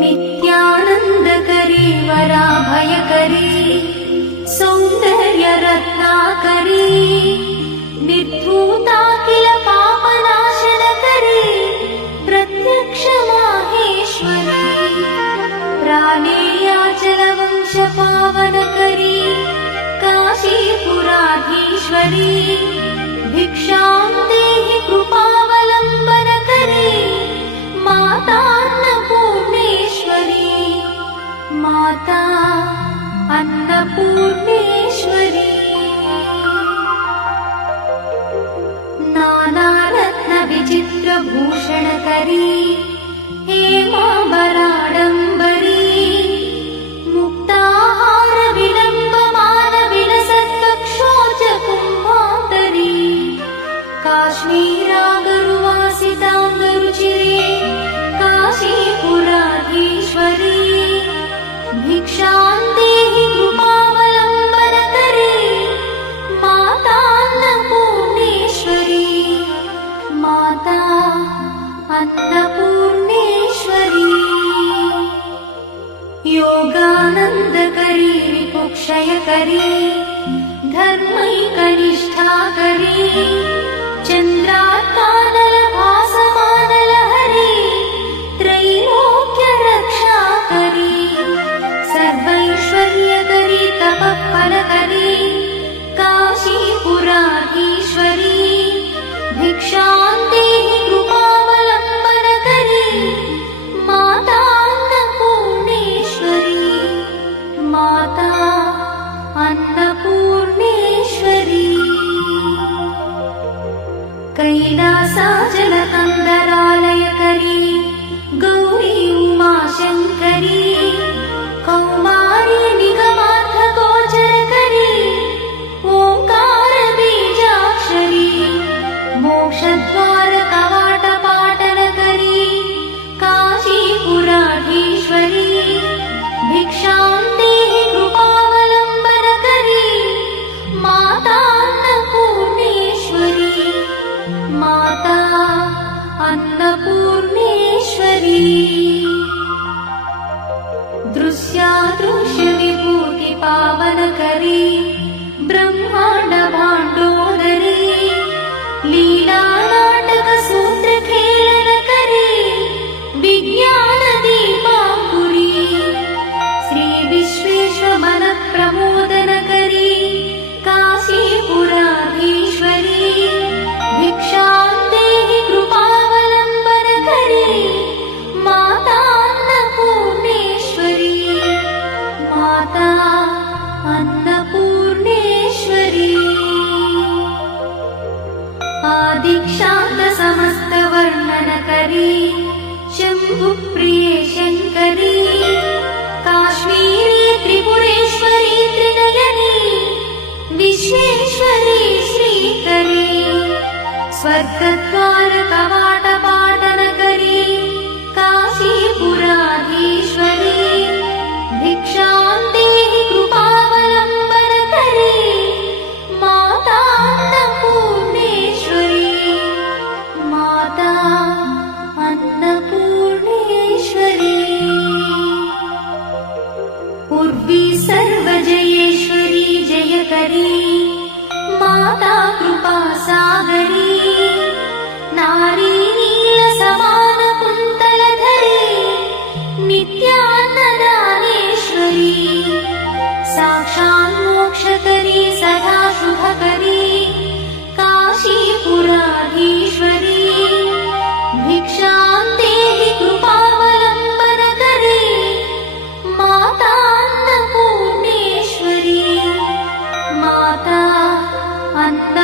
नित्यानन्दकरी वराभयकरी सौन्दर्यरत्नाकरी निर्धूताखिल पापनाशनकरी प्रत्यक्ष माहेश्वरी प्राणेयाचलवंशपावनकरी काशीपुराधीश्वरी भिक्षां देहि कृपावलम्बनकरी मातान्नपूर्णेश्वरी माता अन्नपूर्णेश्वरी नानारत्नविचित्रभूषणकरी हेमाम्बराडम्बरी मुक्ताहारविलम्बमानविलसत्कक्षोजकुम्भान्तरी काश्मीरागरुवासिताङ्गरुचिरे काशीपुराधीश्वरी भिक्षां देहि कृपावलम्बनकरी मातान्नपूर्णेश्वरी माता अन्नपूर्णेश्वरी योगानन्दकरी रिपुक्षयकरी धर्मैकनिष्ठाकरी चन्द्रात्मानलभासमानलहरी त्रैलोक्यरक्षाकरी सर्वैश्वर्यकरी तपःफलकरी काशीपुराधीश्वरी भिक्षां देहि कृपावलम्बनकरी मातान्नपूर्णेश्वरी माता अन्नपूर्णेश्वरी कैलासाचलकन्दरालयकरी गौरी उमाशङ्करी कौमारी निगमार्थगोचरकरी ओङ्कारबीजाक्षरी मोक्षद्वारकवाटपाटनकरी काशीपुराधीश्वरी भिक्षां देहि कृपावलम्बनकरी मातान्नपूर्णेश्वरी माता अन्नपूर्णेश्वरी दृश्यादृश्यविभूतिपावनकरी ब्रह्माण्डभाण्डोदरी लीलानाटकसूत्रखेलनकरी विज्ञानदीपाङ्कुरी श्रीविश्वेश्वरमनःप्रमोदनकरी काशीपुराधीश्वरी भिक्षां देहि कृपावलम्बनकरी मातान्नपूर्णेश्वरी माता अन्नपूर्णेश्वरी आदिक्षान्तसमस्तवर्णनकरी शम्भुप्रिये शङ्करी काश्मीरी त्रिपुरेश्वरी त्रिनयनी विश्वेश्वरी श्रीकरी स्वर्गद्वारकवाटपाटनकरी काशीपुराधीश्वरी भिक्षां देहि कृपावलम्बनकरी मातान्नपूर्णेश्वरी माता अन्नपूर्णेश्वरी उर्वी सर्वजयेश्वरी जयकरी माता कृपासागरी नारी नीलसमानकुन्तलधरी नित्यान्नदानेश्वरी साक्षान्मोक्षकरी सदा शुभकरी काशीपुराधीश्वरी भिक्षां देहि कृपावलम्बनकरी मातान्नपूर्णेश्वरी माता अन्नपूर्णेश्वरी